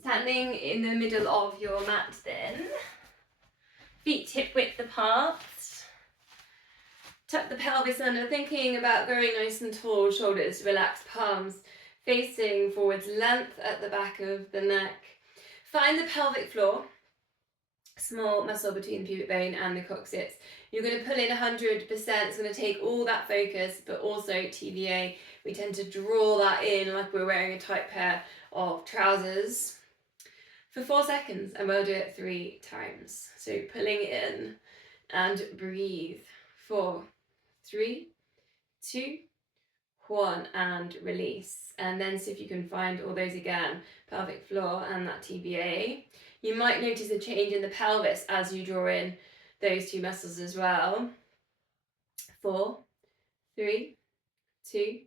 Standing in the middle of your mat then. Feet hip width apart. Tuck the pelvis under, thinking about growing nice and tall, shoulders relaxed, palms facing forwards, length at the back of the neck. Find the pelvic floor, small muscle between the pubic bone and the coccyx. You're going to pull in 100%, it's going to take all that focus, but also TVA. We tend to draw that in like we're wearing a tight pair of trousers for 4 seconds, and we'll do it 3 times. So pulling in and breathe. 4, 3, 2, 1, and release. And then see if you can find all those again, pelvic floor and that TVA. You might notice a change in the pelvis as you draw in those 2 muscles as well. 4, 3, 2,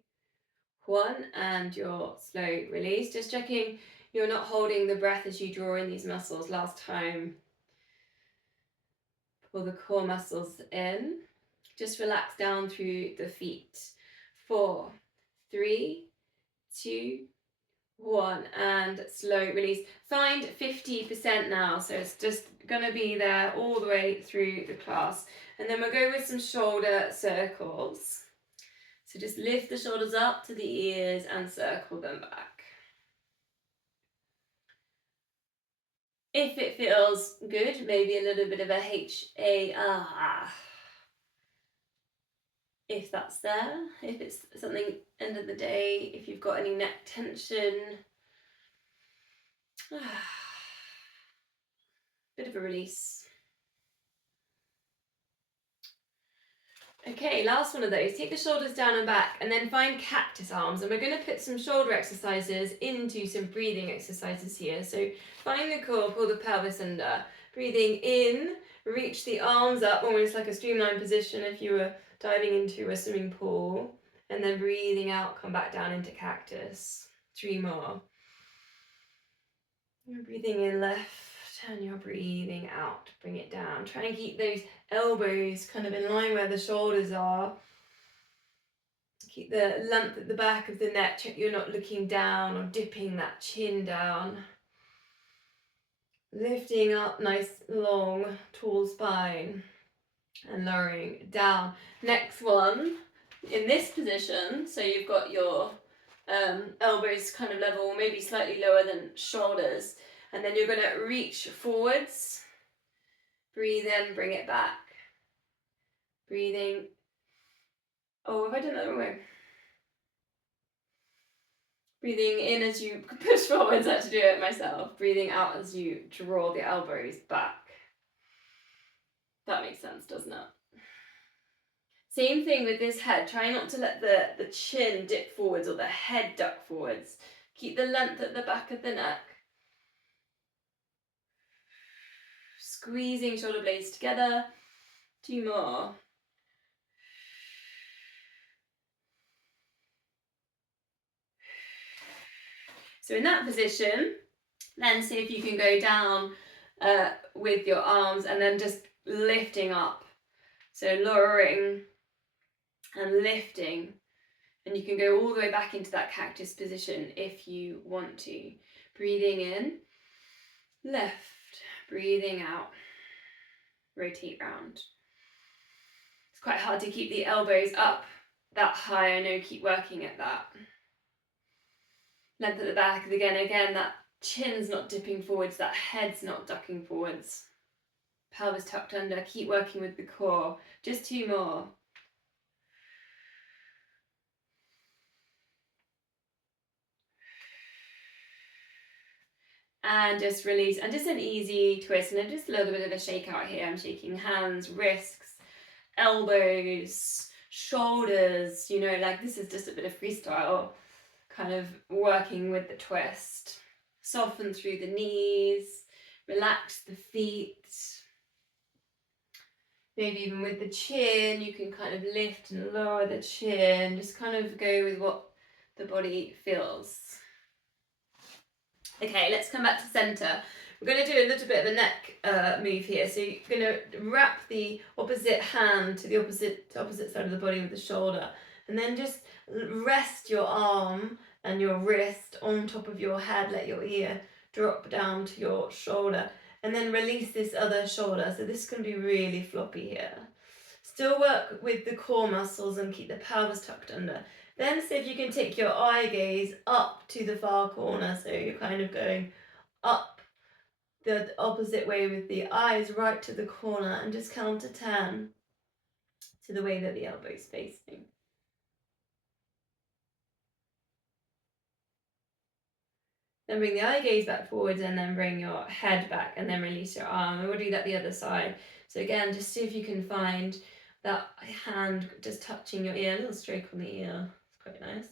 1, and your slow release. Just checking you're not holding the breath as you draw in these muscles. Last time, pull the core muscles in. Just relax down through the feet. 4, 3, 2, 1, and slow release. Find 50% now, so it's just gonna be there all the way through the class. And then we'll go with some shoulder circles. So just lift the shoulders up to the ears and circle them back. If it feels good, maybe a little bit of a H-A-R. If that's there, if it's something end of the day, if you've got any neck tension. Bit of a release. Okay, last one of those. Take the shoulders down and back, and then find cactus arms. And we're going to put some shoulder exercises into some breathing exercises here. So find the core, pull the pelvis under. Breathing in, reach the arms up, almost like a streamlined position if you were diving into a swimming pool. And then breathing out, come back down into cactus. 3 more. You're breathing in left, and you're breathing out. Bring it down. Try and keep those elbows kind of in line where the shoulders are. Keep the length at the back of the neck. Check you're not looking down or dipping that chin down. Lifting up, nice, long, tall spine. And lowering down. Next one, in this position, so you've got your elbows kind of level, maybe slightly lower than shoulders. And then you're going to reach forwards. Breathe in, bring it back. Breathing. Oh, have I done that the wrong way? Breathing in as you push forwards, I had to do it myself. Breathing out as you draw the elbows back. That makes sense, doesn't it? Same thing with this head. Try not to let the chin dip forwards or the head duck forwards. Keep the length at the back of the neck. Squeezing shoulder blades together. 2 more. So in that position, then see if you can go down with your arms and then just lifting up. So lowering and lifting. And you can go all the way back into that cactus position if you want to. Breathing in, left, breathing out, rotate round. It's quite hard to keep the elbows up that high. I know, keep working at that. Length at the back, and again, that chin's not dipping forwards, that head's not ducking forwards. Pelvis tucked under, keep working with the core. Just 2 more. And just release, and just an easy twist, and then just a little bit of a shake out here. I'm shaking hands, wrists, elbows, shoulders, you know, like this is just a bit of freestyle, kind of working with the twist. Soften through the knees, relax the feet. Maybe even with the chin, you can kind of lift and lower the chin, just kind of go with what the body feels. Okay, let's come back to center. We're going to do a little bit of a neck move here. So you're going to wrap the opposite hand to the opposite side of the body with the shoulder, and then just rest your arm and your wrist on top of your head. Let your ear drop down to your shoulder, and then release this other shoulder. So this can be really floppy here. Still work with the core muscles and keep the pelvis tucked under. Then see if you can take your eye gaze up to the far corner, so you're kind of going up the opposite way with the eyes right to the corner, and just count to 10 to the way that the elbow is facing. Then bring the eye gaze back forwards, and then bring your head back, and then release your arm. And we'll do that the other side. So again, just see if you can find that hand just touching your ear, a little stroke on the ear. It's quite nice.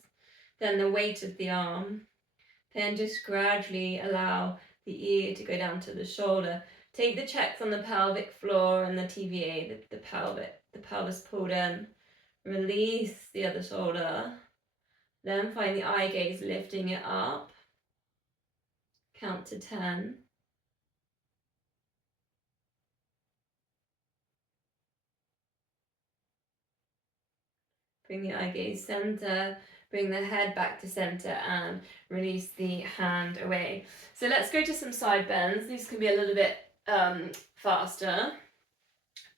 Then the weight of the arm. Then just gradually allow the ear to go down to the shoulder. Take the checks on the pelvic floor and the TVA, the pelvis pulled in. Release the other shoulder. Then find the eye gaze, lifting it up. Count to 10. Bring the eye gaze center, bring the head back to center, and release the hand away. So let's go to some side bends. These can be a little bit faster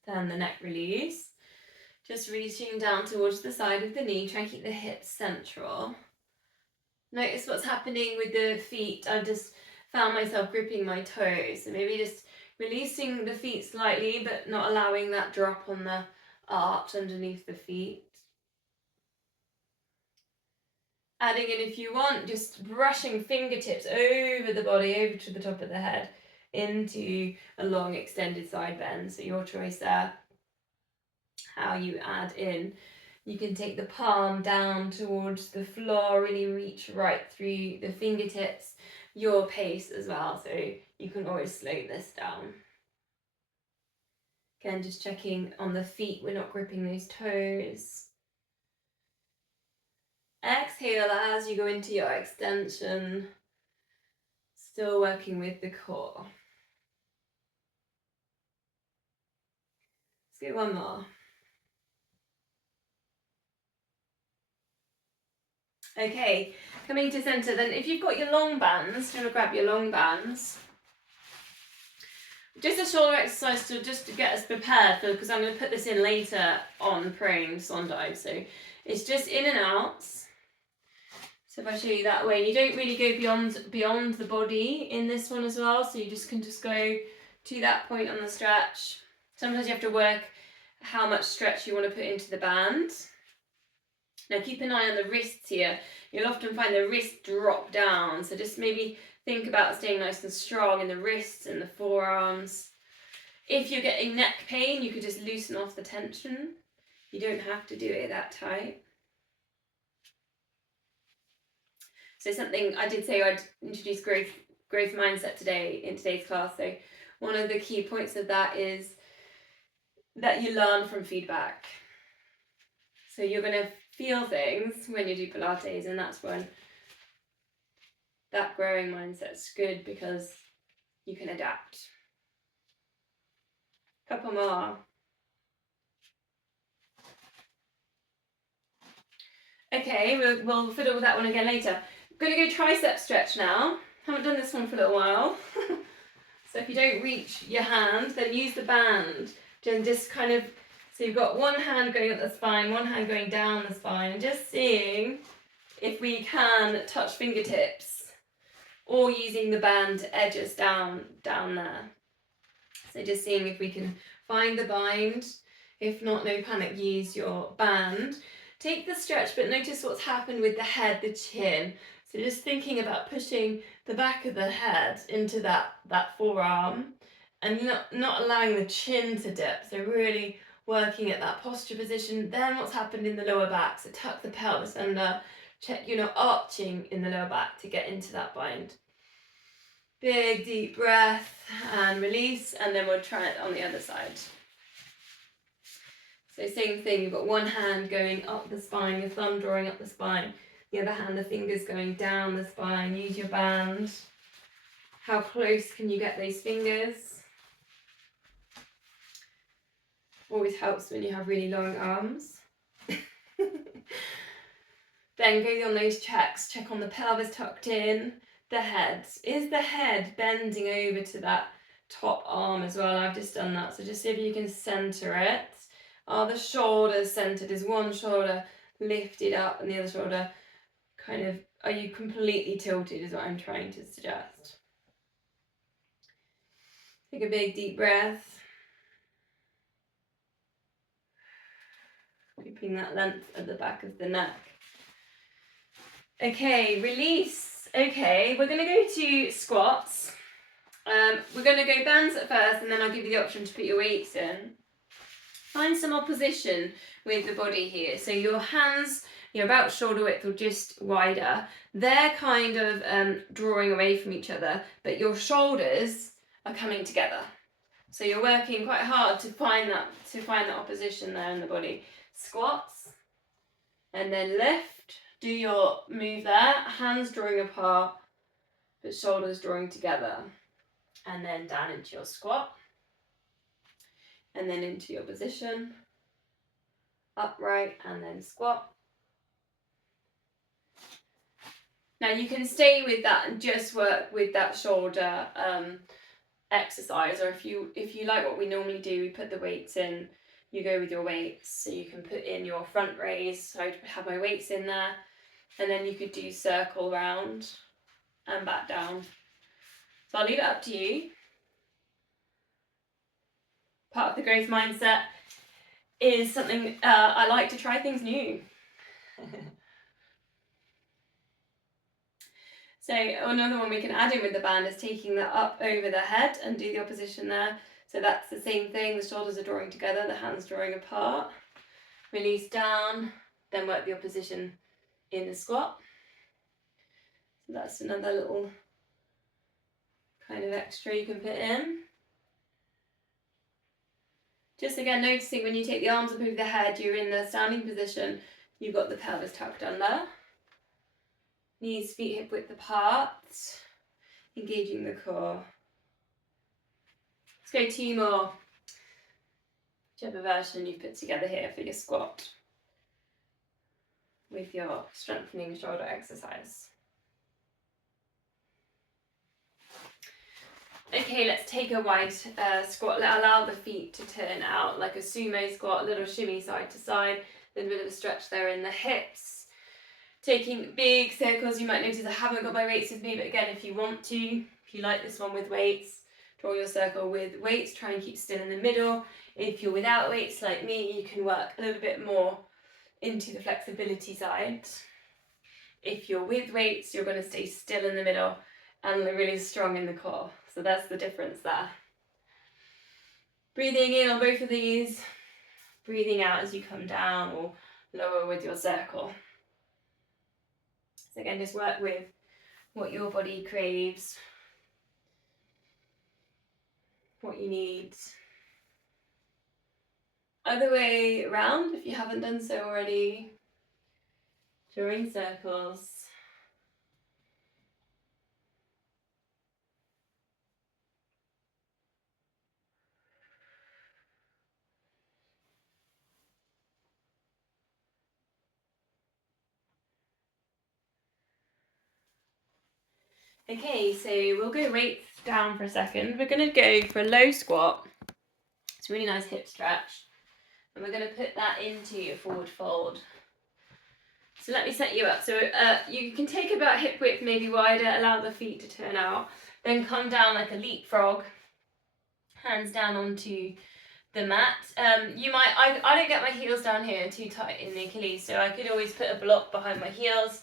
than the neck release. Just reaching down towards the side of the knee, try and keep the hips central. Notice what's happening with the feet. I've just found myself gripping my toes, so maybe just releasing the feet slightly, but not allowing that drop on the arch underneath the feet. Adding in, if you want, just brushing fingertips over the body, over to the top of the head, into a long extended side bend. So your choice there, how you add in. You can take the palm down towards the floor, really reach right through the fingertips, your pace as well, so you can always slow this down. Again, just checking on the feet, we're not gripping those toes. Exhale as you go into your extension, still working with the core. Let's do one more. Okay, coming to center, then if you've got your long bands, you're going to grab your long bands. Just a shoulder exercise to get us prepared for, because I'm going to put this in later on prone swan dive. So it's just in and out. So if I show you that way, you don't really go beyond the body in this one as well. So you can just go to that point on the stretch. Sometimes you have to work how much stretch you want to put into the band. Now keep an eye on the wrists here. You'll often find the wrist drop down. So just maybe think about staying nice and strong in the wrists and the forearms. If you're getting neck pain, you could just loosen off the tension. You don't have to do it that tight. So something I did say I'd introduce growth mindset today in today's class. So one of the key points of that is that you learn from feedback. So you're going to feel things when you do Pilates, and that's when that growing mindset's good, because you can adapt. Couple more. Okay, we'll fiddle with that one again later. I'm going to go tricep stretch now. Haven't done this one for a little while. So if you don't reach your hand, then use the band. And just kind of, so you've got one hand going up the spine, one hand going down the spine, and just seeing if we can touch fingertips, or using the band to edge us down there. So just seeing if we can find the bind. If not, no panic, use your band. Take the stretch, but notice what's happened with the head, the chin. So just thinking about pushing the back of the head into that forearm, and not allowing the chin to dip. So really working at that posture position. Then what's happened in the lower back. So tuck the pelvis under, check you're not arching in the lower back to get into that bind. Big deep breath and release, and then we'll try it on the other side. So same thing, you've got one hand going up the spine, your thumb drawing up the spine, the other hand, the fingers going down the spine. Use your band. How close can you get those fingers? Always helps when you have really long arms. Then go on those checks, check on the pelvis tucked in, the head. Is the head bending over to that top arm as well? I've just done that. So just see if you can center it. Are the shoulders centered? Is one shoulder lifted up and the other shoulder kind of, are you completely tilted is what I'm trying to suggest. Take a big deep breath. Keeping that length at the back of the neck. Okay, release. Okay, we're going to go to squats. We're going to go bands at first, and then I'll give you the option to put your weights in. Find some opposition with the body here. So your hands, you're about shoulder width or just wider. They're kind of drawing away from each other, but your shoulders are coming together. So you're working quite hard to find that opposition there in the body. Squats, and then lift. Do your move there, hands drawing apart, but shoulders drawing together. And then down into your squat. And then into your position. Upright and then squat. Now you can stay with that and just work with that shoulder exercise, or if you like what we normally do, we put the weights in, you go with your weights, so you can put in your front raise, so I have my weights in there, and then you could do circle round and back down. So I'll leave it up to you. Part of the growth mindset is something I like to try things new. So another one we can add in with the band is taking that up over the head and do the opposition there. So that's the same thing, the shoulders are drawing together, the hands drawing apart. Release down, then work the opposition in the squat. So that's another little kind of extra you can put in. Just again noticing when you take the arms up over the head, you're in the standing position, you've got the pelvis tucked under. Knees, feet hip width apart, engaging the core. Let's go 2 more. Whichever version you've put together here for your squat with your strengthening shoulder exercise. Okay, let's take a wide squat. Allow the feet to turn out like a sumo squat, a little shimmy side to side, a little bit of a stretch there in the hips. Taking big circles. You might notice I haven't got my weights with me, but again, if you want to, if you like this one with weights, draw your circle with weights, try and keep still in the middle. If you're without weights like me, you can work a little bit more into the flexibility side. If you're with weights, you're going to stay still in the middle and really strong in the core. So that's the difference there. Breathing in on both of these, breathing out as you come down or lower with your circle. So again, just work with what your body craves, what you need. Other way around, if you haven't done so already, drawing circles. Okay, so we'll go weights down for a second. We're going to go for a low squat. It's a really nice hip stretch. And we're going to put that into a forward fold. So let me set you up. So you can take about hip width, maybe wider, allow the feet to turn out. Then come down like a leapfrog. Hands down onto the mat. I don't get my heels down here too tight in the Achilles, so I could always put a block behind my heels.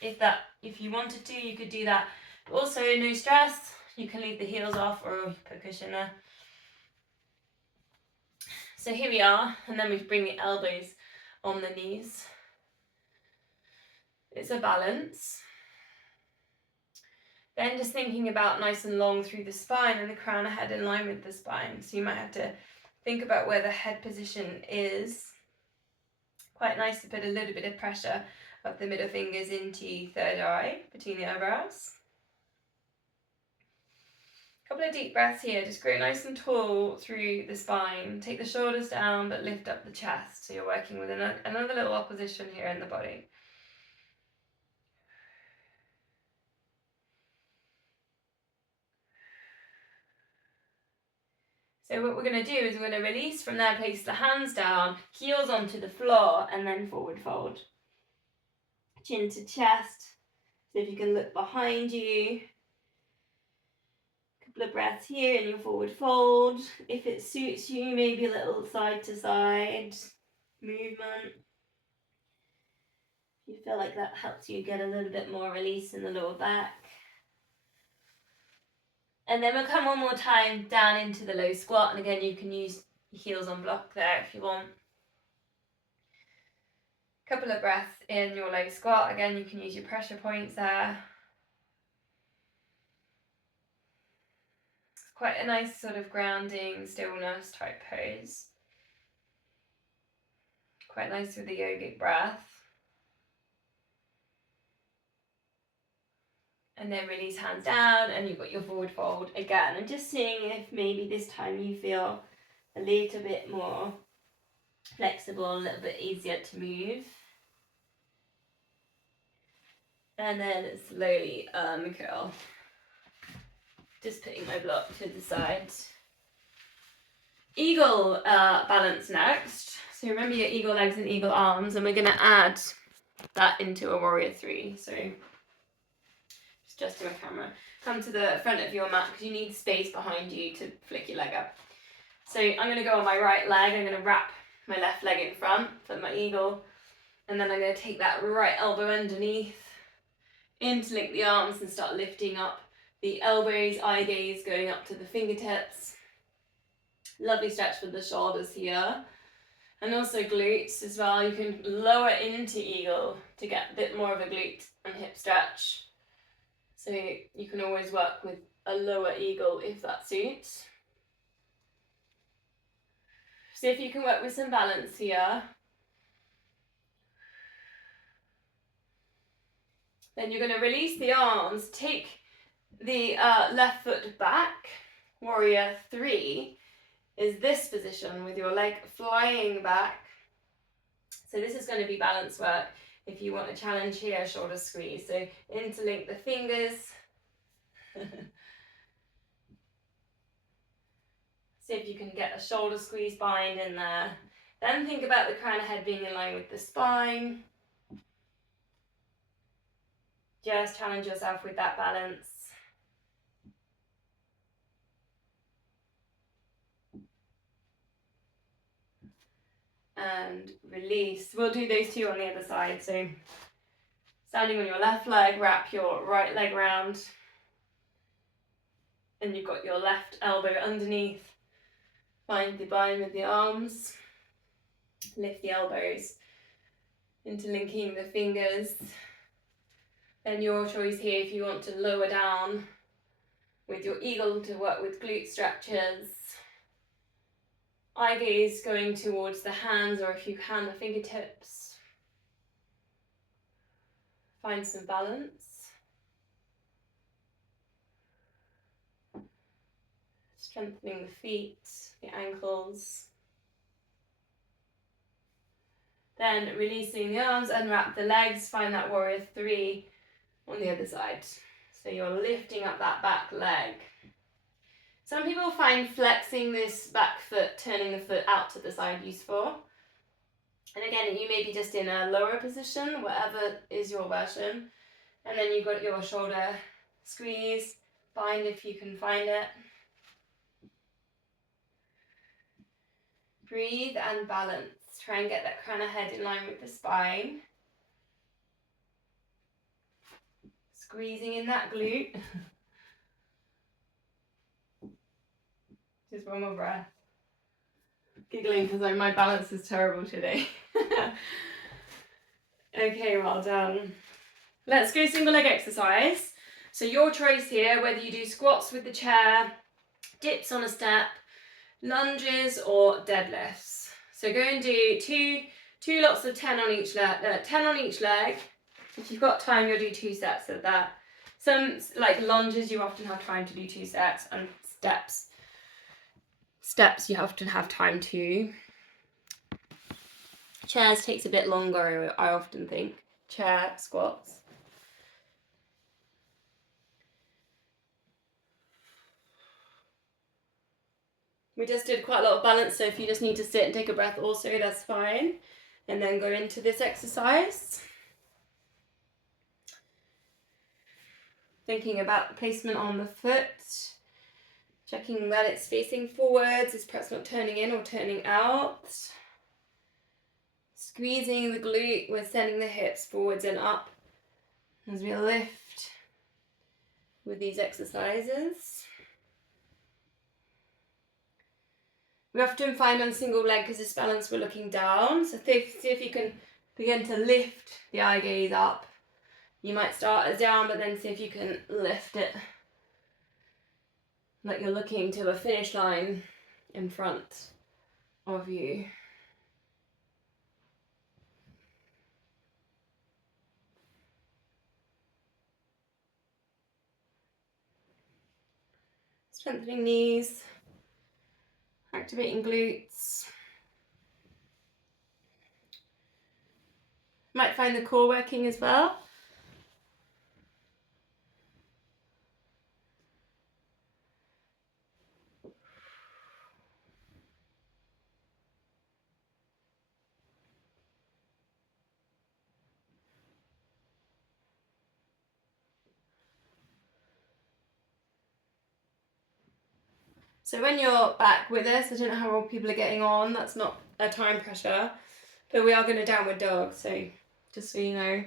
If you wanted to, you could do that. But also, no stress. You can leave the heels off or put a cushion there. So here we are, and then we bring the elbows on the knees. It's a balance. Then just thinking about nice and long through the spine and the crown of head in line with the spine. So you might have to think about where the head position is. Quite nice to put a little bit of pressure of the middle fingers into third eye between the eyebrows. A couple of deep breaths here, just grow nice and tall through the spine. Take the shoulders down but lift up the chest. So you're working with another little opposition here in the body. So what we're going to do is we're going to release from there, place the hands down, heels onto the floor, and then forward fold. Chin to chest. So if you can look behind you. Couple of breaths here in your forward fold. If it suits you, maybe a little side to side movement. If you feel like that helps you get a little bit more release in the lower back. And then we'll come one more time down into the low squat. And again, you can use your heels on block there if you want. Couple of breaths in your low squat. Again, you can use your pressure points there. It's quite a nice sort of grounding, stillness type pose. Quite nice with the yogic breath. And then release hands down, and you've got your forward fold again. And just seeing if maybe this time you feel a little bit more flexible, a little bit easier to move. And then slowly curl. Just putting my block to the side. Eagle balance next. So remember your eagle legs and eagle arms, and we're going to add that into a warrior 3. So just to my camera. Come to the front of your mat because you need space behind you to flick your leg up. So I'm going to go on my right leg. I'm going to wrap my left leg in front for my eagle. And then I'm going to take that right elbow underneath, interlink the arms and start lifting up the elbows, eye gaze going up to the fingertips. Lovely stretch for the shoulders here. And also glutes as well. You can lower into eagle to get a bit more of a glute and hip stretch. So you can always work with a lower eagle if that suits. See if you can work with some balance here. Then you're going to release the arms, take the left foot back. Warrior 3 is this position with your leg flying back. So this is going to be balance work. If you want a challenge here, shoulder squeeze. So interlink the fingers. See if you can get a shoulder squeeze bind in there. Then think about the crown of head being in line with the spine. Just challenge yourself with that balance. And release. We'll do those two on the other side. So standing on your left leg, wrap your right leg round. And you've got your left elbow underneath. Find the bind with the arms. Lift the elbows. Interlinking the fingers. Then your choice here if you want to lower down with your eagle to work with glute stretches. Eye gaze going towards the hands, or if you can, the fingertips. Find some balance. Strengthening the feet, the ankles. Then releasing the arms, unwrap the legs, find that warrior 3 on the other side. So you're lifting up that back leg. Some people find flexing this back foot, turning the foot out to the side useful. And again, you may be just in a lower position, whatever is your version. And then you've got your shoulder squeeze, bind if you can find it. Breathe and balance. Try and get that crown of head in line with the spine. Squeezing in that glute. Just one more breath. Giggling because my balance is terrible today. Okay, well done. Let's go single leg exercise. So your choice here, whether you do squats with the chair, dips on a step, lunges or deadlifts. So go and do two lots of 10 on each leg. 10 on each leg. If you've got time, you'll do 2 sets of that. Some like lunges, you often have time to do 2 sets, and steps you often have time to. Chairs takes a bit longer, I often think. Chair squats. We just did quite a lot of balance, so if you just need to sit and take a breath also, that's fine. And then go into this exercise. Thinking about the placement on the foot. Checking that it's facing forwards, is perhaps not turning in or turning out. Squeezing the glute, we're sending the hips forwards and up as we lift with these exercises. We often find on single leg, because this balance, we're looking down. So see if you can begin to lift the eye gaze up. You might start as down, but then see if you can lift it like you're looking to a finish line in front of you. Strengthening knees, activating glutes. Might find the core working as well. So when you're back with us, I don't know how all people are getting on, that's not a time pressure, but we are going to downward dog, so just so you know,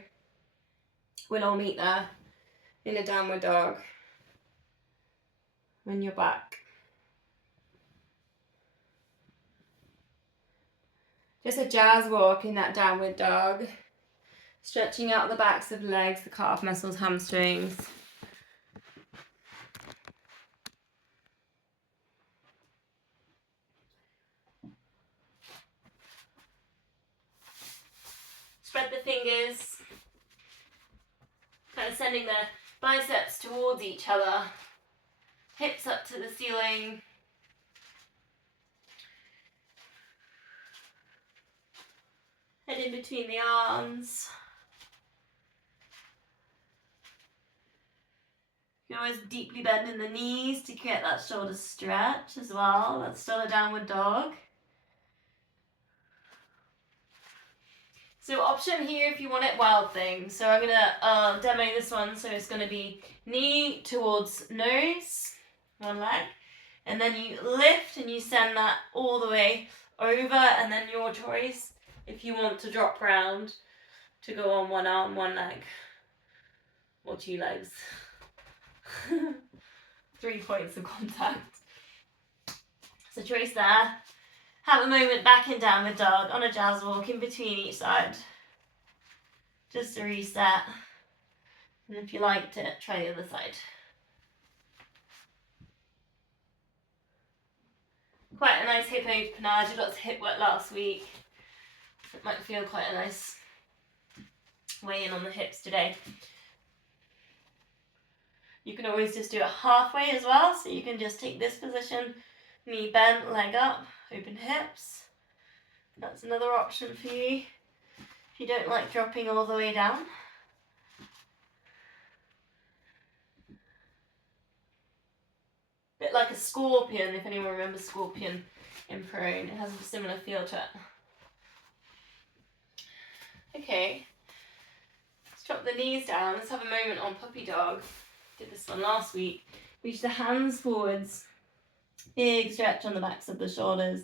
we'll all meet there in a downward dog when you're back. Just a jazz walk in that downward dog, stretching out the backs of legs, the calf muscles, hamstrings. Spread the fingers, kind of sending the biceps towards each other, hips up to the ceiling. Head in between the arms. You can always deeply bend in the knees to get that shoulder stretch as well. That's still a downward dog. So option here if you want it wild thing. So I'm going to demo this one. So it's going to be knee towards nose, one leg. And then you lift and you send that all the way over, and then your choice if you want to drop round to go on one arm, one leg, or two legs. 3 points of contact. So choice there. Have a moment back in downward dog on a jazz walk in between each side. Just a reset. And if you liked it, try the other side. Quite a nice hip opener. I did lots of hip work last week. It might feel quite a nice weigh in on the hips today. You can always just do it halfway as well. So you can just take this position, knee bent, leg up, open hips. That's another option for you if you don't like dropping all the way down. Bit like a scorpion, if anyone remembers scorpion in prone. It has a similar feel to it. Okay, let's drop the knees down. Let's have a moment on puppy dog. Did this one last week. Reach the hands forwards. Big stretch on the backs of the shoulders.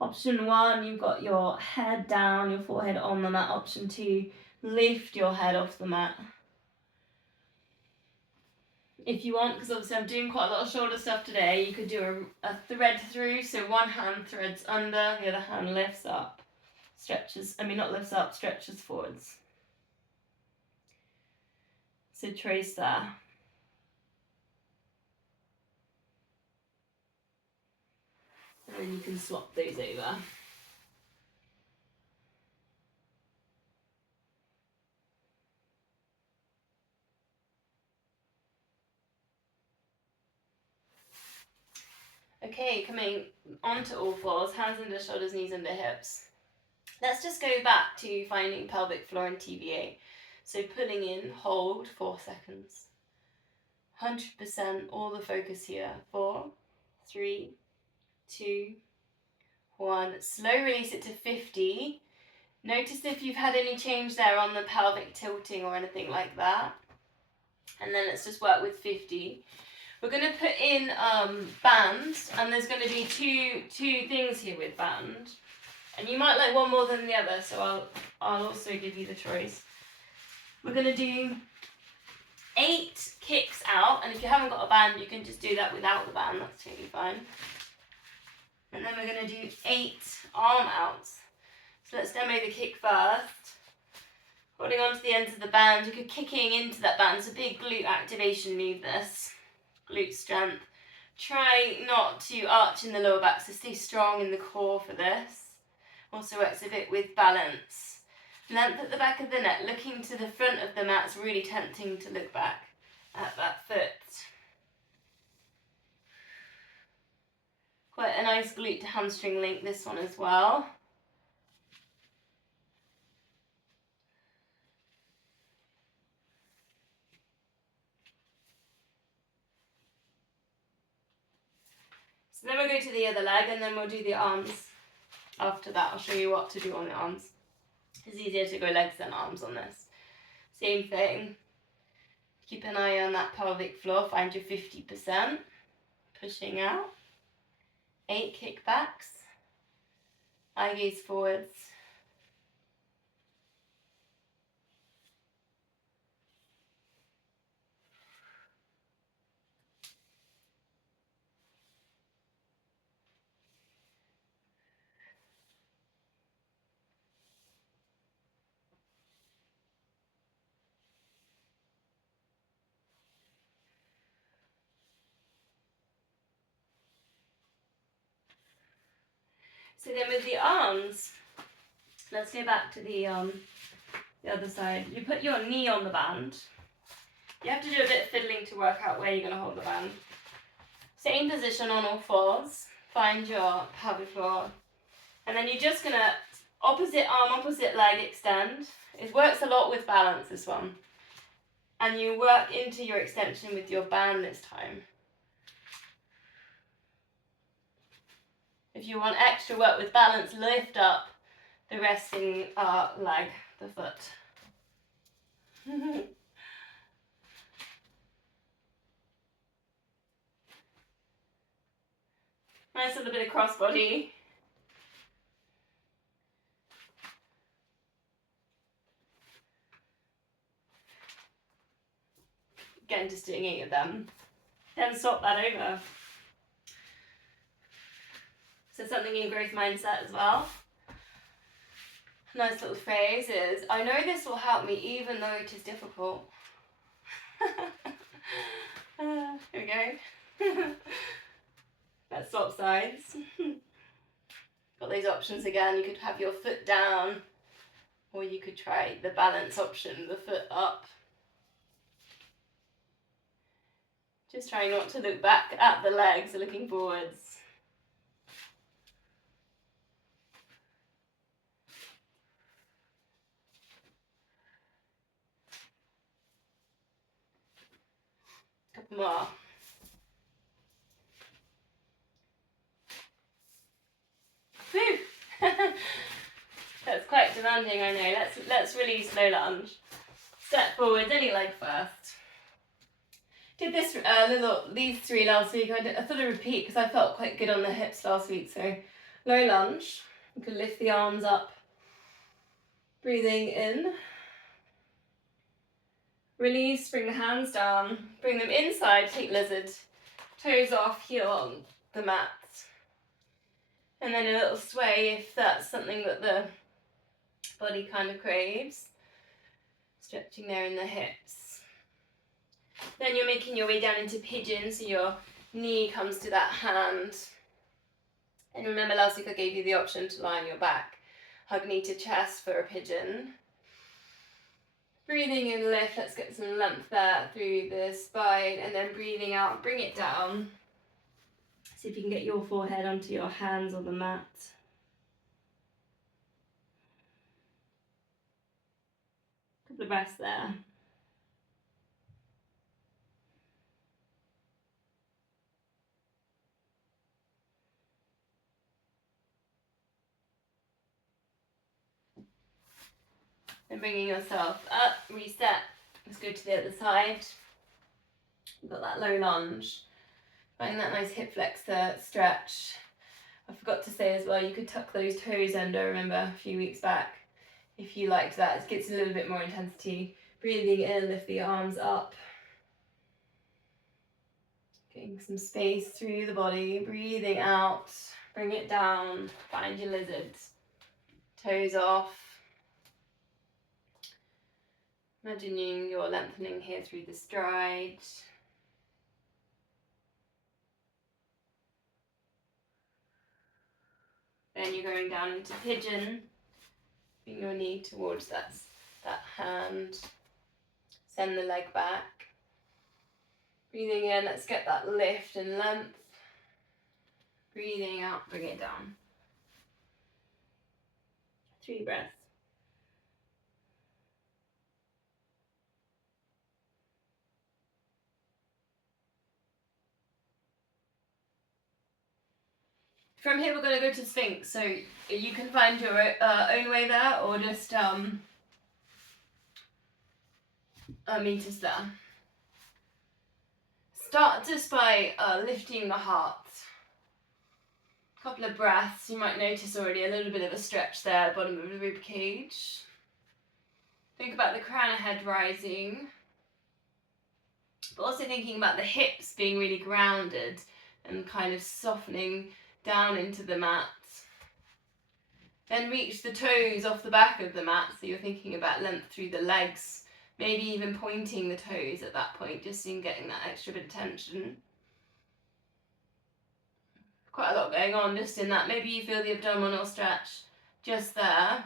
Option 1, you've got your head down, your forehead on the mat. Option 2, lift your head off the mat. If you want, because obviously I'm doing quite a lot of shoulder stuff today, you could do a thread through. So one hand threads under, the other hand lifts up. Stretches, not lifts up, stretches forwards. So trace there. And then you can swap those over. Okay, coming onto all fours, hands under shoulders, knees under hips. Let's just go back to finding pelvic floor and TBA. So pulling in, hold 4 seconds. 100%, all the focus here. 4, 3, 2, 1. Slow release it to 50. Notice if you've had any change there on the pelvic tilting or anything like that. And then let's just work with 50. We're going to put in bands, and there's going to be two things here with band. And you might like one more than the other, so I'll also give you the choice. We're going to do 8 kicks out, and if you haven't got a band, you can just do that without the band, that's totally fine. And then we're going to do 8 arm outs. So let's demo the kick first. Holding on to the ends of the band, you're kicking into that band. It's a big glute activation move, this. Glute strength. Try not to arch in the lower back, so stay strong in the core for this. Also works a bit with balance. Length at the back of the neck, looking to the front of the mat. It's really tempting to look back at that foot. Quite a nice glute to hamstring link, this one as well. So then we'll go to the other leg, and then we'll do the arms after that. I'll show you what to do on the arms. It's easier to go legs than arms on this. Same thing. Keep an eye on that pelvic floor. Find your 50%. Pushing out. 8 kickbacks. Eye gaze forwards. So then with the arms, let's go back to the other side. You put your knee on the band. You have to do a bit of fiddling to work out where you're going to hold the band. Same position on all fours. Find your pelvic floor. And then you're just going to opposite arm, opposite leg extend. It works a lot with balance, this one. And you work into your extension with your band this time. If you want extra work with balance, lift up the resting leg, the foot. Nice little bit of crossbody. Again, just doing 8 of them. Then swap that over. So something in growth mindset as well. Nice little phrase is, I know this will help me even though it is difficult. Here we go. Let's swap sides. Got those options again. You could have your foot down, or you could try the balance option, the foot up. Just trying not to look back at the legs, looking forwards. Couple more. Whew. That's quite demanding, I know. Let's release low lunge. Step forward, only leg first. Did this these 3 last week. I thought I'd repeat because I felt quite good on the hips last week. So low lunge. You can lift the arms up. Breathing in. Release, bring the hands down. Bring them inside, take lizard. Toes off, heel on the mat. And then a little sway if that's something that the body kind of craves. Stretching there in the hips. Then you're making your way down into pigeon, so your knee comes to that hand. And remember last week I gave you the option to lie on your back. Hug knee to chest for a pigeon. Breathing in, lift, let's get some length there through the spine, and then breathing out, bring it down. See if you can get your forehead onto your hands on the mat. Couple of breaths there. And bringing yourself up, reset. Let's go to the other side. You've got that low lunge. Find that nice hip flexor stretch. I forgot to say as well, you could tuck those toes under, remember, a few weeks back. If you liked that, it gets a little bit more intensity. Breathing in, lift the arms up. Getting some space through the body. Breathing out, bring it down, find your lizard. Toes off. Imagining you're lengthening here through the stride. Then you're going down into pigeon. Bring your knee towards that hand. Send the leg back. Breathing in, let's get that lift and length. Breathing out, bring it down. 3 breaths. From here we're going to go to Sphinx, so you can find your own way there, or just meet us there. Start just by lifting the heart. A couple of breaths. You might notice already a little bit of a stretch there at the bottom of the rib cage. Think about the crown of head rising, but also thinking about the hips being really grounded and kind of softening down into the mat. Then reach the toes off the back of the mat, so you're thinking about length through the legs, maybe even pointing the toes at that point, just in getting that extra bit of tension. Quite a lot going on just in that. Maybe you feel the abdominal stretch just there.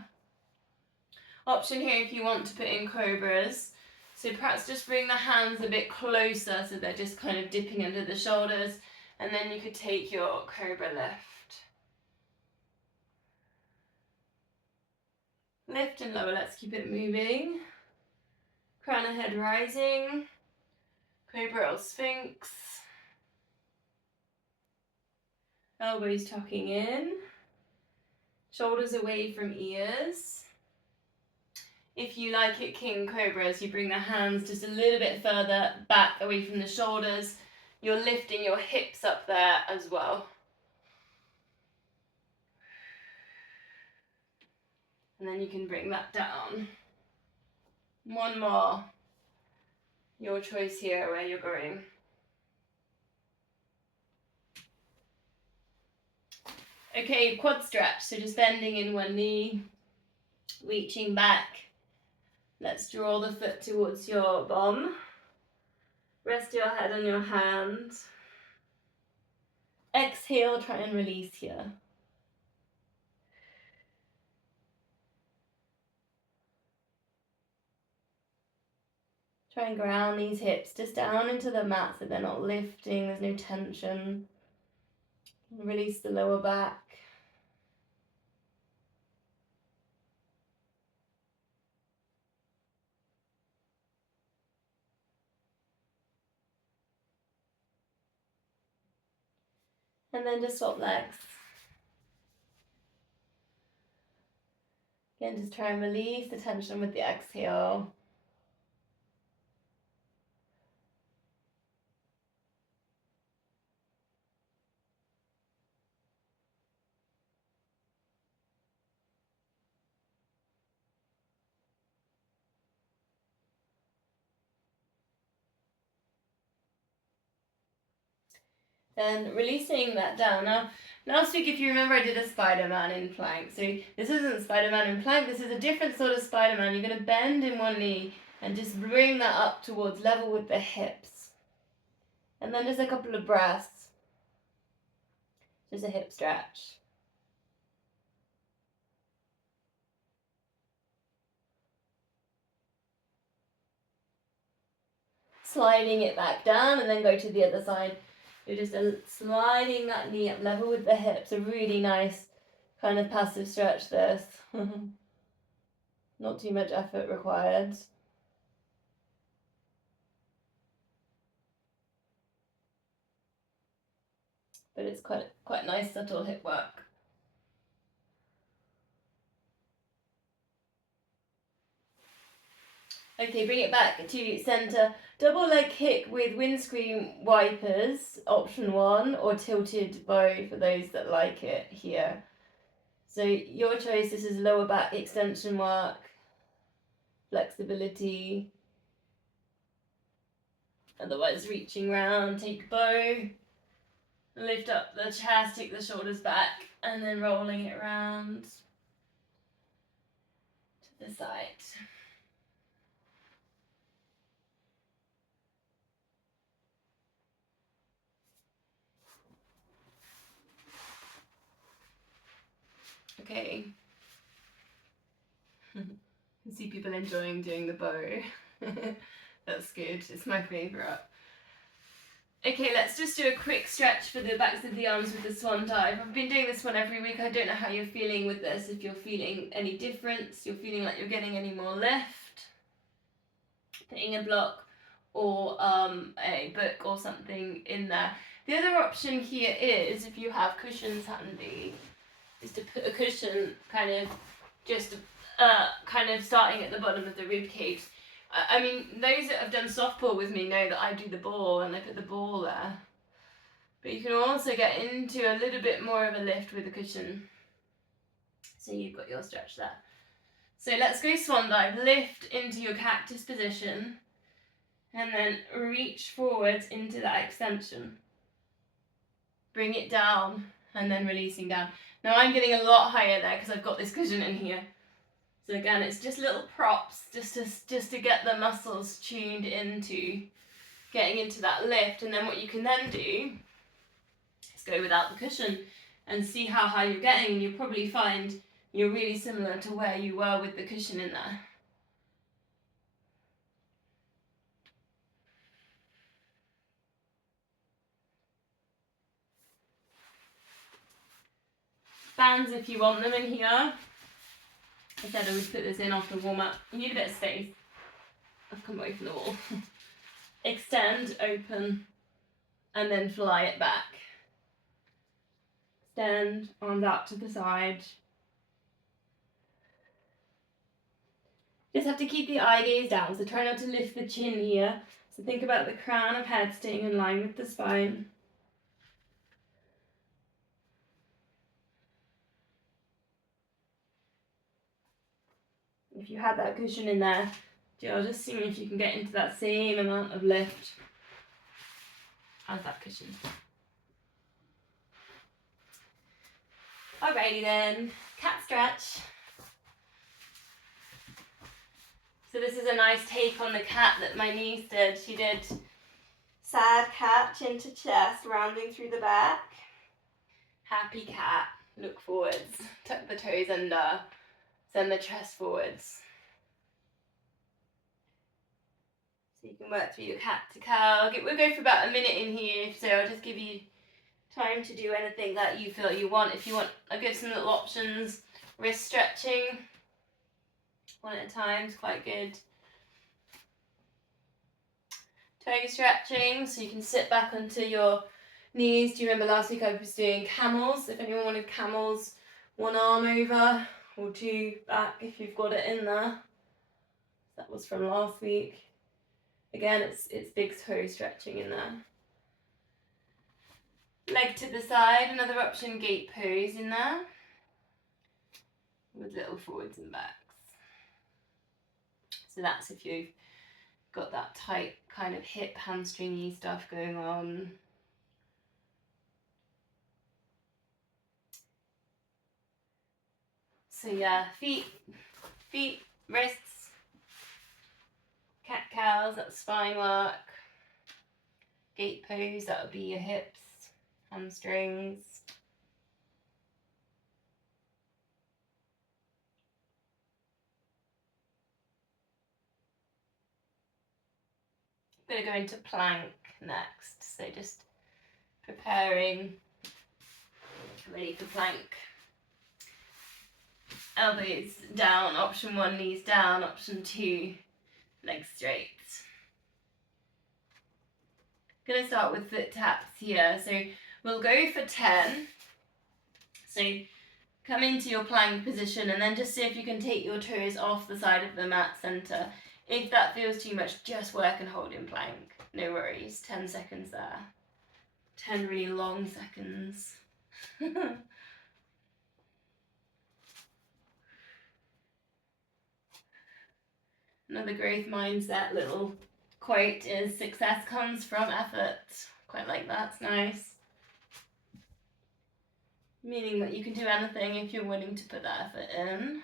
Option here if you want to put in cobras. So perhaps just bring the hands a bit closer so they're just kind of dipping under the shoulders, and then you could take your cobra lift. Lift and lower, let's keep it moving. Crown of head rising. Cobra or Sphinx. Elbows tucking in. Shoulders away from ears. If you like it, King Cobras, you bring the hands just a little bit further back away from the shoulders. You're lifting your hips up there as well. And then you can bring that down. One more. Your choice here where you're going. Okay, quad stretch. So just bending in one knee, reaching back. Let's draw the foot towards your bum. Rest your head on your hand. Exhale, try and release here. Try and ground these hips just down into the mat so they're not lifting, there's no tension. Release the lower back. And then just swap legs. Again, just try and release the tension with the exhale. Then releasing that down. Now, last week, if you remember, I did a Spider-Man in plank. So this isn't Spider-Man in plank, this is a different sort of Spider-Man. You're going to bend in one knee and just bring that up towards level with the hips. And then just a couple of breaths. Just a hip stretch. Sliding it back down and then go to the other side. You're just sliding that knee up level with the hips. A really nice kind of passive stretch this. Not too much effort required. But it's quite nice subtle hip work. Okay, bring it back to centre. Double leg kick with windscreen wipers, option 1, or tilted bow for those that like it here. So your choice, this is lower back extension work, flexibility. Otherwise reaching round, take bow, lift up the chest, take the shoulders back, and then rolling it round to the side. Okay. I see people enjoying doing the bow. That's good, it's my favourite. Okay, let's just do a quick stretch for the backs of the arms with the swan dive. I've been doing this one every week. I don't know how you're feeling with this, if you're feeling any difference, you're feeling like you're getting any more lift, putting a block or a book or something in there. The other option here is, if you have cushions handy, is to put a cushion kind of starting at the bottom of the rib cage. I mean, those that have done softball with me know that I do the ball and I put the ball there. But you can also get into a little bit more of a lift with a cushion. So you've got your stretch there. So let's go swan dive. Lift into your cactus position and then reach forwards into that extension. Bring it down and then releasing down. Now I'm getting a lot higher there because I've got this cushion in here. So again, it's just little props just to get the muscles tuned into getting into that lift. And then what you can then do is go without the cushion and see how high you're getting. And you'll probably find you're really similar to where you were with the cushion in there. Bands if you want them in here. I said I would put this in after warm up. You need a bit of space. I've come away from the wall. Extend, open, and then fly it back. Extend, arms out to the side. Just have to keep the eye gaze down, so try not to lift the chin here. So think about the crown of head staying in line with the spine. If you had that cushion in there, just seeing if you can get into that same amount of lift as that cushion. Alrighty then, cat stretch. So this is a nice take on the cat that my niece did. She did sad cat, chin to chest, rounding through the back. Happy cat, look forwards, tuck the toes under, send the chest forwards. So you can work through your cat to cow. We'll go for about a minute in here, so I'll just give you time to do anything that you feel you want. If you want, I'll give some little options. Wrist stretching, one at a time is quite good. Toe stretching, so you can sit back onto your knees. Do you remember last week I was doing camels? If anyone wanted camels, one arm over or two back if you've got it in there. That was from last week. Again, it's big toe stretching in there. Leg to the side, another option, gate pose in there. With little forwards and backs. So that's if you've got that tight kind of hip hamstringy stuff going on. So yeah, feet, wrists, cat cows, that's spine work. Gate pose, that would be your hips, hamstrings. I'm going to go into plank next, so just preparing, ready for plank. Elbows down, option 1, knees down, option 2, legs straight. I'm going to start with foot taps here, so we'll go for 10. So come into your plank position and then just see if you can take your toes off the side of the mat centre. If that feels too much, just work and hold in plank. No worries. 10 seconds there. 10 really long seconds. Another growth mindset little quote is success comes from effort. Quite like that, it's nice. Meaning that you can do anything if you're willing to put that effort in.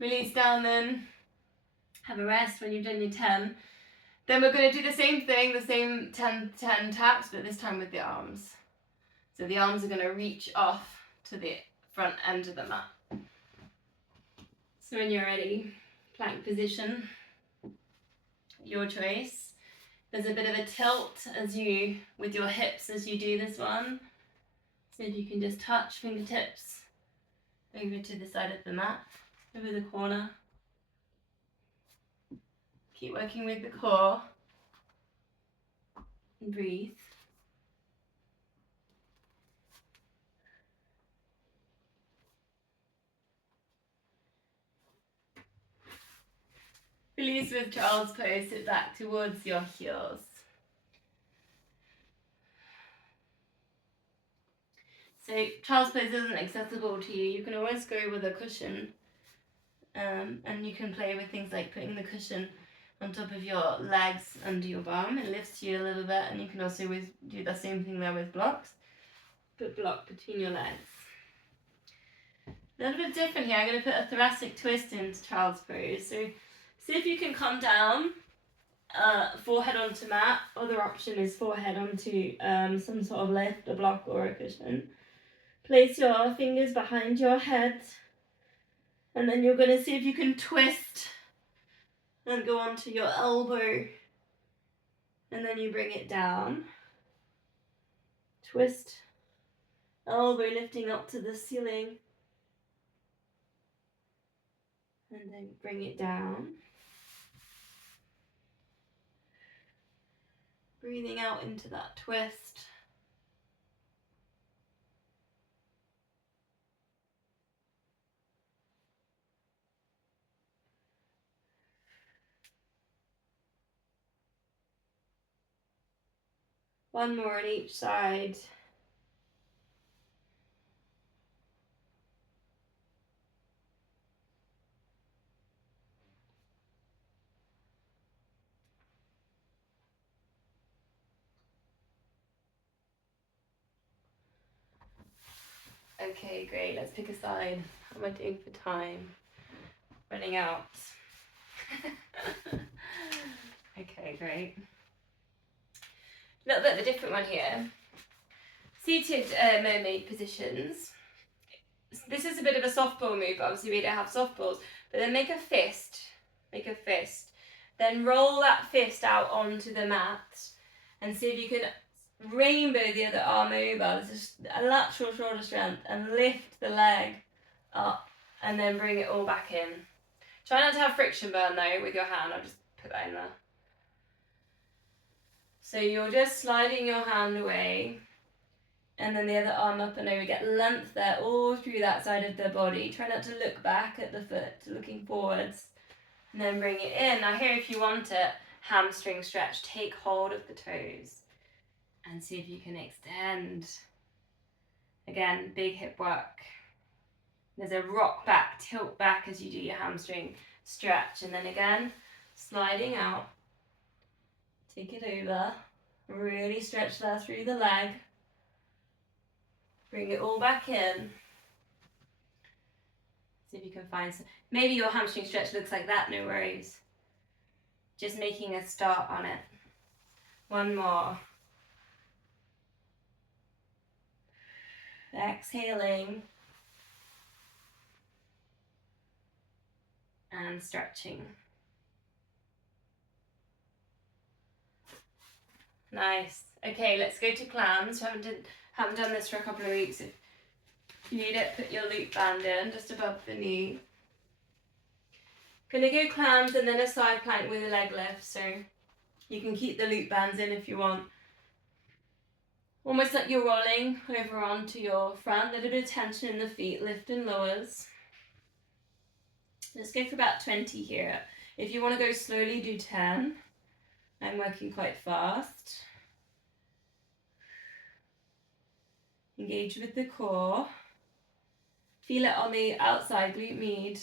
Release down then. Have a rest when you've done your 10. Then we're going to do the same thing, the same 10 taps, but this time with the arms. So the arms are going to reach off to the front end of the mat. So when you're ready, plank position, your choice. There's a bit of a tilt with your hips as you do this one. So if you can just touch fingertips over to the side of the mat, over the corner. Keep working with the core. And breathe. Release with child's pose, sit back towards your heels. So child's pose isn't accessible to you. You can always go with a cushion, and you can play with things like putting the cushion on top of your legs under your bum. It lifts you a little bit, and you can also do the same thing there with blocks. Put block between your legs. A little bit different here. I'm going to put a thoracic twist into child's pose. So see if you can come down, forehead onto mat. Other option is forehead onto some sort of lift, a block or a cushion. Place your fingers behind your head, and then you're going to see if you can twist and go onto your elbow, and then you bring it down. Twist, elbow lifting up to the ceiling, and then bring it down. Breathing out into that twist. One more on each side. Okay, great. Let's pick a side. How am I doing for time? Running out. Okay, great. A little bit of a different one here. Seated mermaid positions. This is a bit of a softball move, but obviously we don't have softballs. But then make a fist. Make a fist. Then roll that fist out onto the mat and see if you can rainbow the other arm over. This is a lateral shoulder strength, and lift the leg up and then bring it all back in. Try not to have friction burn though with your hand. I'll just put that in there. So you're just sliding your hand away, and then the other arm up and over. Get length there all through that side of the body. Try not to look back at the foot, looking forwards, and then bring it in. Now here, if you want it, hamstring stretch. Take hold of the toes and see if you can extend. Again, big hip work. There's a rock back, tilt back as you do your hamstring stretch, and then again, sliding out. Take it over. Really stretch there through the leg. Bring it all back in. See if you can find some. Maybe your hamstring stretch looks like that, no worries. Just making a start on it. One more. Exhaling. And stretching. Nice. Okay, let's go to clams. Haven't done this for a couple of weeks. If you need it, put your loop band in just above the knee. Gonna go clams and then a side plank with a leg lift, so you can keep the loop bands in if you want. Almost like you're rolling over onto your front, a little bit of tension in the feet, lift and lowers. Let's go for about 20 here. If you want to go slowly, do 10. I'm working quite fast. Engage with the core. Feel it on the outside glute med.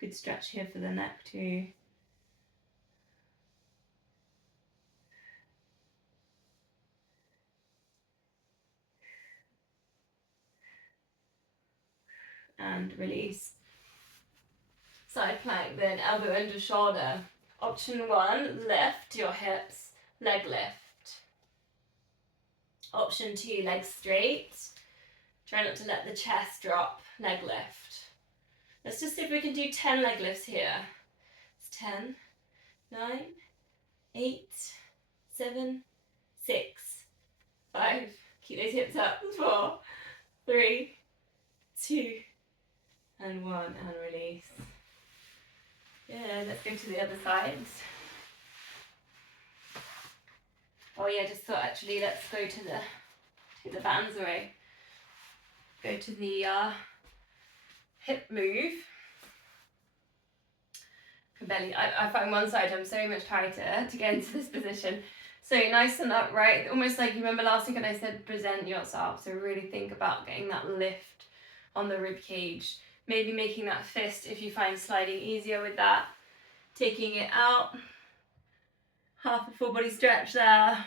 Good stretch here for the neck too. And release. Side plank, then elbow under shoulder. Option 1, lift your hips, leg lift. Option 2, legs straight. Try not to let the chest drop, leg lift. Let's just see if we can do 10 leg lifts here. It's 10, 9, 8, 7, 6, 5. Keep those hips up. 4, 3, 2, and 1, and release. Good, let's go to the other side. Oh yeah, just thought actually let's go to the bands away. Go to the hip move. Belly. I find one side I'm so much tighter to get into this position. So nice and upright, almost like you remember last week when I said present yourself. So really think about getting that lift on the rib cage. Maybe making that fist if you find sliding easier with that. Taking it out. Half a full body stretch there.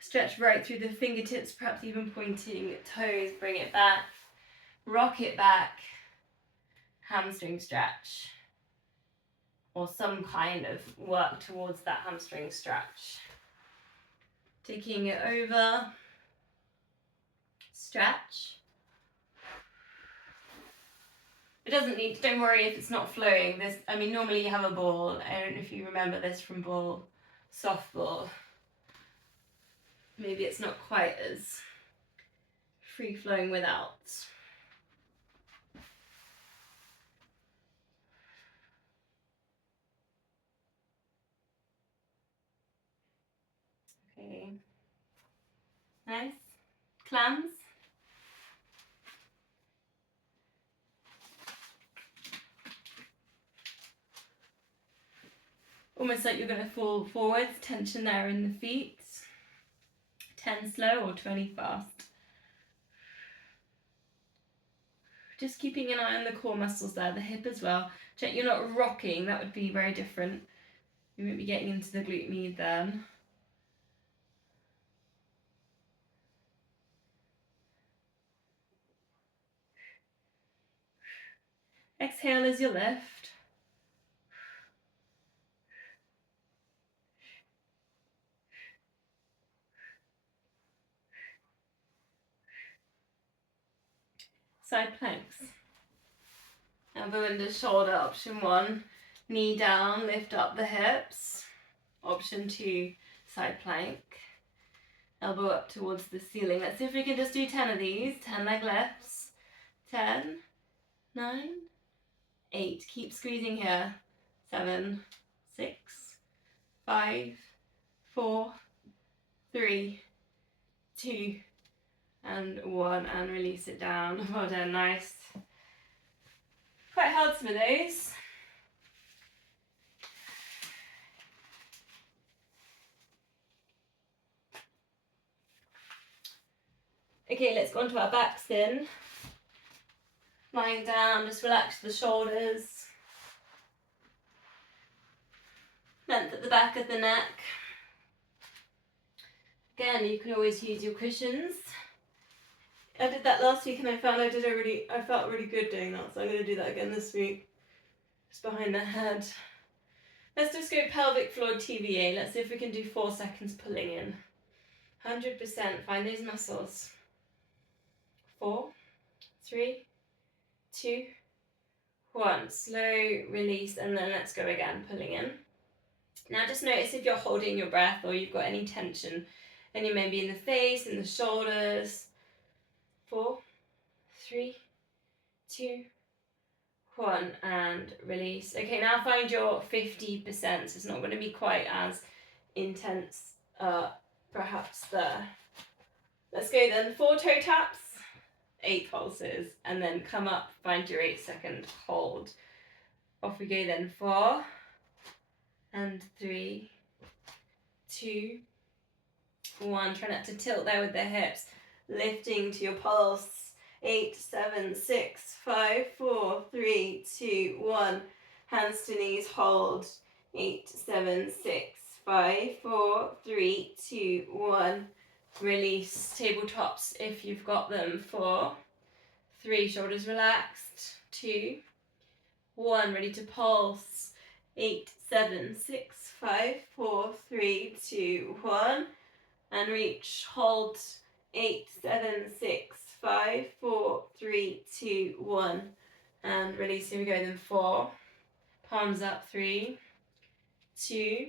Stretch right through the fingertips, perhaps even pointing toes. Bring it back. Rock it back. Hamstring stretch. Or some kind of work towards that hamstring stretch. Taking it over. Stretch. It doesn't need, don't worry if it's not flowing. This, I mean, normally you have a ball. I don't know if you remember this from ball, softball. Maybe it's not quite as free flowing without. Okay. Nice. Clams. Almost like you're going to fall forwards, tension there in the feet. 10 slow or 20 fast. Just keeping an eye on the core muscles there, the hip as well. Check you're not rocking, that would be very different. You won't be getting into the glute med then. Exhale as you lift. Side planks. Elbow under shoulder, option 1. Knee down, lift up the hips. Option 2, side plank. Elbow up towards the ceiling. Let's see if we can just do 10 of these. 10 leg lifts. 10, 9, 8. Keep squeezing here. 7, 6, 5, 4, 3, 2, and 1. And release it down. Well done, nice. Quite hard some of those. Okay, let's go on to our back spin. Lying down, just relax the shoulders. Length at the back of the neck. Again, you can always use your cushions. I did that last week and I found I felt really good doing that, so I'm going to do that again this week. Just behind the head. Let's just go pelvic floor TVA. Let's see if we can do 4 seconds pulling in. 100%, find those muscles. 4, 3, 2, 1. Slow release, and then let's go again, pulling in. Now just notice if you're holding your breath or you've got any tension. And you may be in the face, in the shoulders. 4, 3, 2, 1, and release. Okay, now find your 50%, so it's not going to be quite as intense, perhaps there. Let's go then, 4 toe taps, 8 pulses, and then come up, find your 8-second hold. Off we go then, 4, and 3, 2, 1. Try not to tilt there with the hips, lifting to your pulse. 8, 7, 6, 5, 4, 3, 2, 1. Hands to knees, hold. 8, 7, 6, 5, 4, 3, 2, 1. Release. Tabletops if you've got them. 4, 3, shoulders relaxed. 2, 1. Ready to pulse. 8, 7, 6, 5, 4, 3, 2, 1. And reach. Hold. 8, 7, 6, 5, 4, 3, 2, 1. And release. Here we go then. 4. Palms up. 3, 2,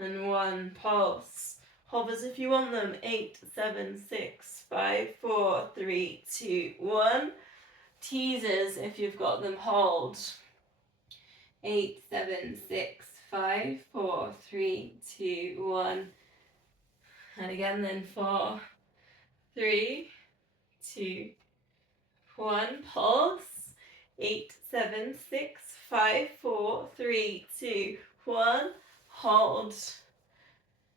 and 1. Pulse. Hovers if you want them. 8, 7, 6, 5, 4, 3, 2, 1. Teasers if you've got them. Hold. 8, 7, 6, 5, 4, 3, 2, 1. And again then. 4, 3, 2, 1. Pulse. 8, 7, 6, 5, 4, 3, 2, 1. Hold.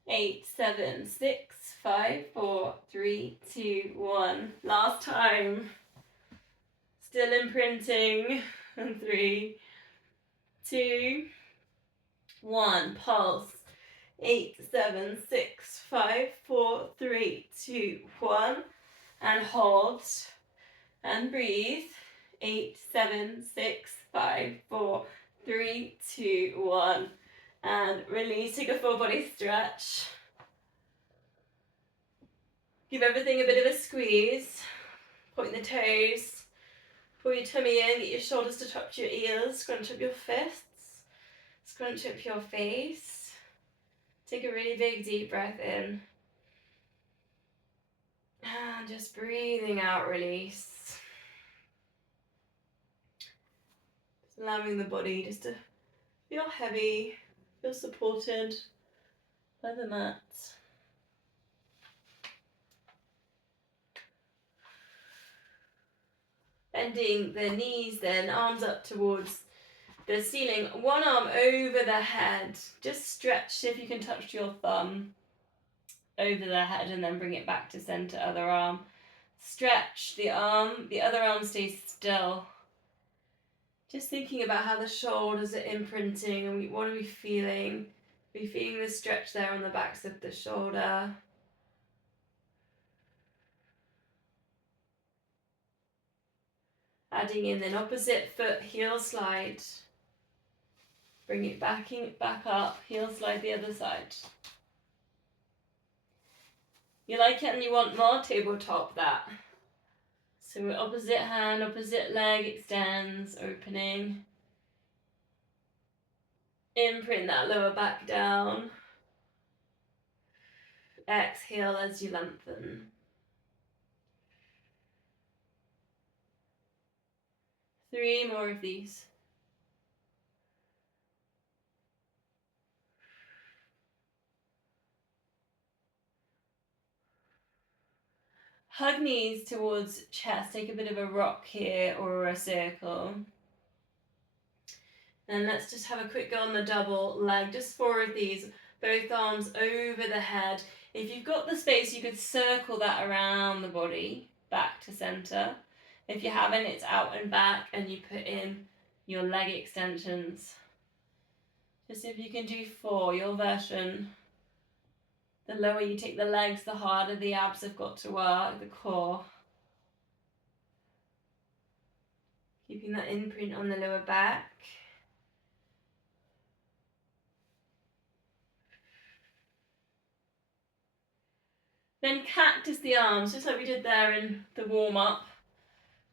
8, 7, 6, 5, 4, 3, 2, 1. Last time. Still imprinting. And 3, 2, 1. Pulse. 8, 7, 6, 5, 4, 3, 2, 1. And hold. And breathe. 8, 7, 6, 5, 4, 3, 2, 1. And release. Take a full body stretch. Give everything a bit of a squeeze. Point the toes. Pull your tummy in. Get your shoulders to touch your ears. Scrunch up your fists. Scrunch up your face. Take a really big deep breath in. And just breathing out, release. Just allowing the body just to feel heavy, feel supported by the mat. Bending the knees then, arms up towards the ceiling. One arm over the head. Just stretch, see if you can touch your thumb over the head and then bring it back to center, other arm. Stretch the arm, the other arm stays still. Just thinking about how the shoulders are imprinting and what are we feeling? Are we feeling the stretch there on the backs of the shoulder? Adding in then opposite foot, heel slide. Bring it back up, heel slide the other side. You like it and you want more, tabletop that. So opposite hand, opposite leg extends, opening. Imprint that lower back down. Exhale as you lengthen. 3 more of these. Hug knees towards chest. Take a bit of a rock here or a circle. And let's just have a quick go on the double leg. Just 4 of these. Both arms over the head. If you've got the space, you could circle that around the body, back to center. If you haven't, it's out and back, and you put in your leg extensions. Just see if you can do 4, your version. The lower you take the legs, the harder the abs have got to work, the core. Keeping that imprint on the lower back. Then cactus the arms, just like we did there in the warm-up.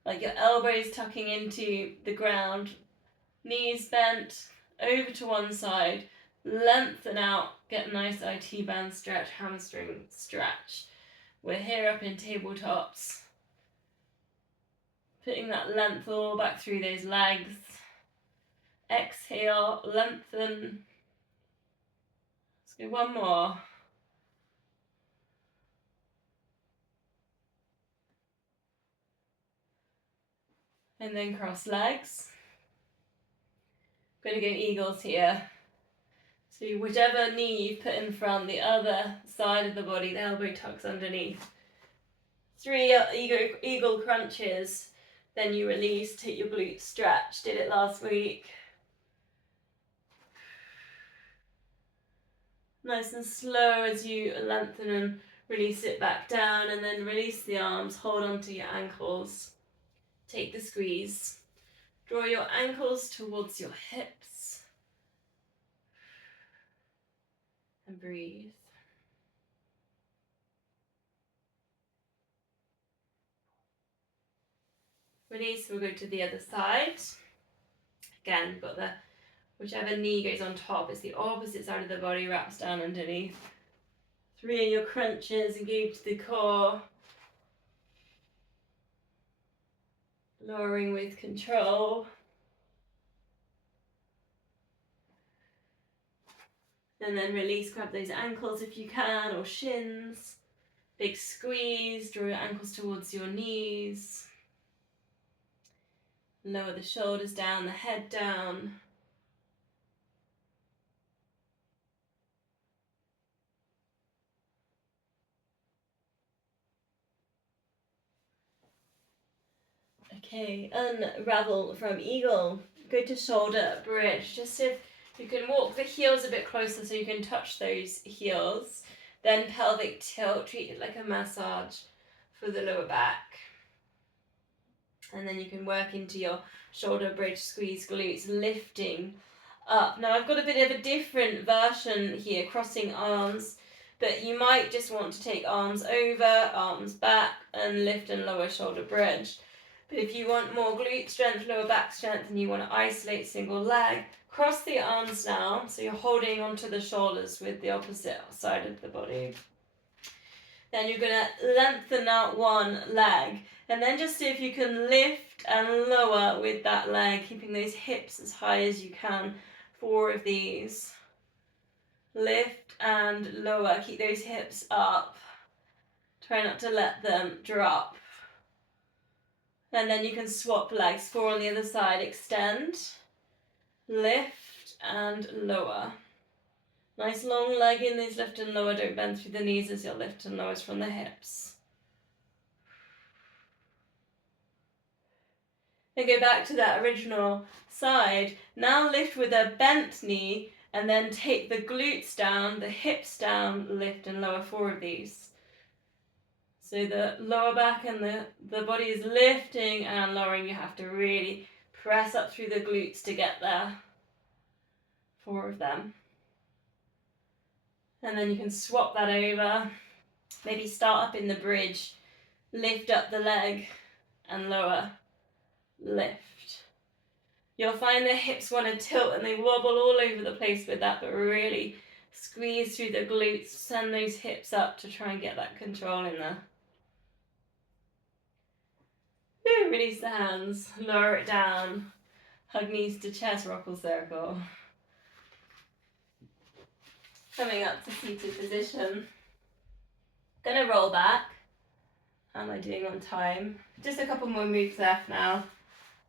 Like your elbows tucking into the ground, knees bent over to one side, lengthen out, get a nice IT band stretch, hamstring stretch. We're here up in tabletops. Putting that length all back through those legs. Exhale, lengthen. Let's go one more. And then cross legs. Going to go eagles here. So whichever knee you put in front, the other side of the body, the elbow tucks underneath. 3 eagle crunches. Then you release, take your glutes stretch. Did it last week. Nice and slow as you lengthen and release it back down, and then release the arms, hold on to your ankles. Take the squeeze. Draw your ankles towards your hips. And breathe. Release, we'll go to the other side. Again, got the whichever knee goes on top, it's the opposite side of the body, wraps down underneath. 3 of your crunches, engage the core. Lowering with control. And then release, grab those ankles if you can, or shins. Big squeeze, draw your ankles towards your knees. Lower the shoulders down, the head down. Okay, unravel from eagle. Go to shoulder bridge. Just if you can walk the heels a bit closer so you can touch those heels. Then pelvic tilt, treat it like a massage for the lower back. And then you can work into your shoulder bridge, squeeze glutes, lifting up. Now I've got a bit of a different version here, crossing arms, but you might just want to take arms over, arms back, and lift and lower shoulder bridge. But if you want more glute strength, lower back strength, and you want to isolate single leg, cross the arms now, so you're holding onto the shoulders with the opposite side of the body. Then you're going to lengthen out one leg, and then just see if you can lift and lower with that leg, keeping those hips as high as you can. 4 of these. Lift and lower, keep those hips up. Try not to let them drop. And then you can swap legs, 4 on the other side, extend, lift and lower. Nice long leg in these lift and lower, don't bend through the knees as your lift and lowers from the hips. And go back to that original side. Now lift with a bent knee and then take the glutes down, the hips down, lift and lower, 4 of these. So the lower back and the body is lifting and lowering. You have to really press up through the glutes to get there. 4 of them. And then you can swap that over. Maybe start up in the bridge. Lift up the leg and lower. Lift. You'll find the hips want to tilt and they wobble all over the place with that, but really squeeze through the glutes. Send those hips up to try and get that control in there. Release the hands, lower it down, hug knees to chest, rockle circle. Coming up to seated position. Gonna roll back. How am I doing on time? Just a couple more moves left now.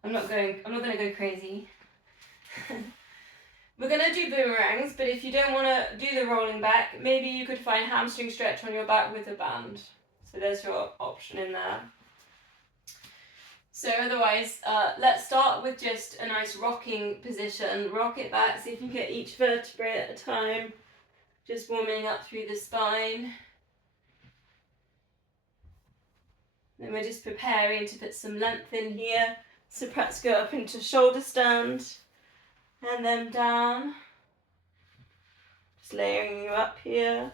I'm not gonna go crazy. We're gonna do boomerangs, but if you don't wanna do the rolling back, maybe you could find hamstring stretch on your back with a band. So there's your option in there. So otherwise, let's start with just a nice rocking position. Rock it back, see if you can get each vertebrae at a time. Just warming up through the spine. Then we're just preparing to put some length in here. So perhaps go up into shoulder stand and then down. Just layering you up here.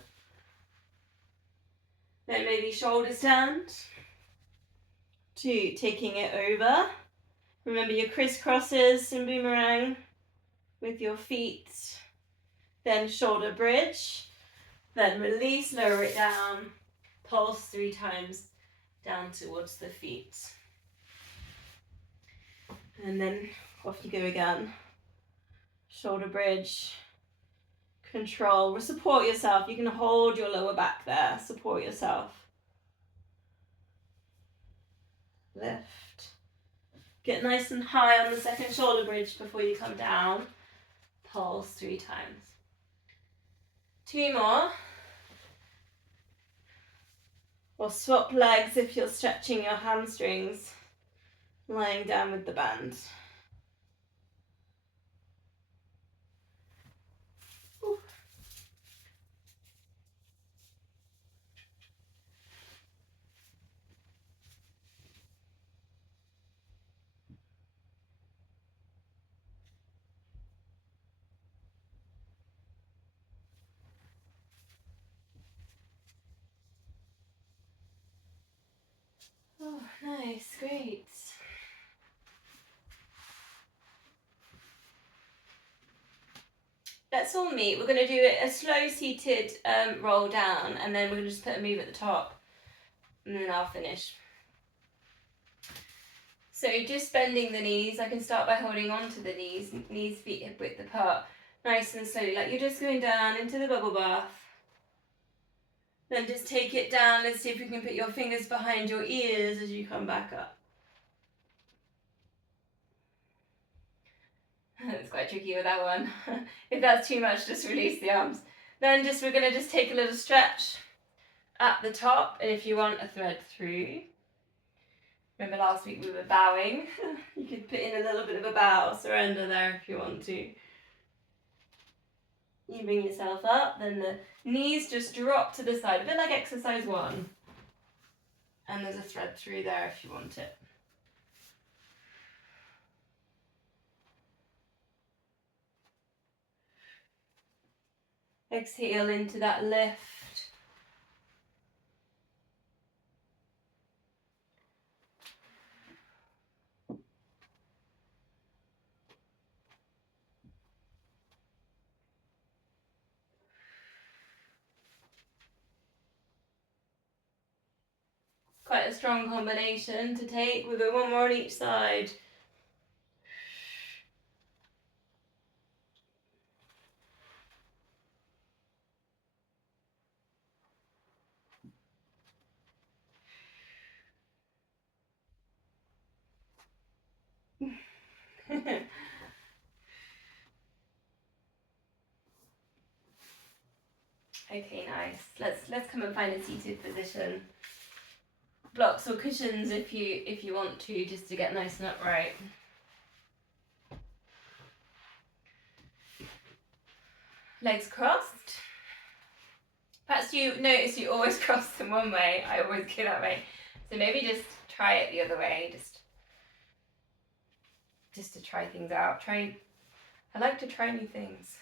Then maybe shoulder stand. To taking it over. Remember your crisscrosses in boomerang with your feet. Then shoulder bridge. Then release, lower it down. Pulse 3 times down towards the feet. And then off you go again. Shoulder bridge. Control. Support yourself. You can hold your lower back there. Support yourself. Lift. Get nice and high on the second shoulder bridge before you come down. Pulse 3 times. 2 more. Or swap legs if you're stretching your hamstrings. Lying down with the band. Ooh. Oh, nice, great. Let's all meet. We're going to do a slow seated roll down, and then we're going to just put a move at the top, and then I'll finish. So just bending the knees. I can start by holding on to the knees, feet hip width apart, nice and slowly, like you're just going down into the bubble bath. Then just take it down. Let's see if you can put your fingers behind your ears as you come back up. It's quite tricky with that one. If that's too much, just release the arms. Then we're going to just take a little stretch at the top, and if you want a thread through. Remember last week we were bowing? You could put in a little bit of a bow, surrender there if you want to. You bring yourself up, then the knees just drop to the side, a bit like exercise 1. And there's a thread through there if you want it. Exhale into that lift. Quite a strong combination to take. We'll go one more on each side. Okay, nice. Let's come and find a seated position. Blocks or cushions if you want to, just to get nice and upright. Legs crossed. Perhaps you notice you always cross them one way. I always go that way. So maybe just try it the other way, just to try things out. I like to try new things.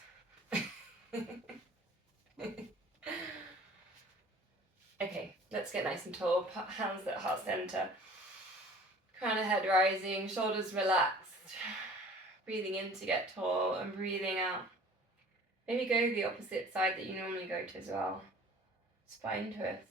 Okay, let's get nice and tall. Hands at heart center. Crown of head rising, shoulders relaxed. Breathing in to get tall and breathing out. Maybe go the opposite side that you normally go to as well. Spine twist.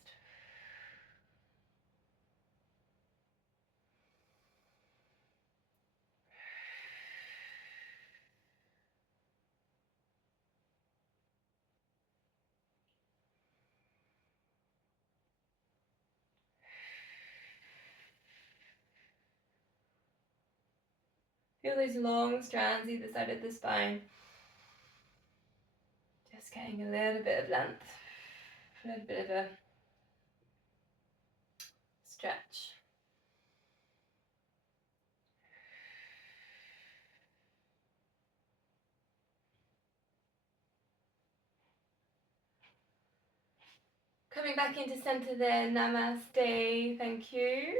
Feel those long strands either side of the spine. Just getting a little bit of length, a little bit of a stretch. Coming back into center there, namaste, thank you.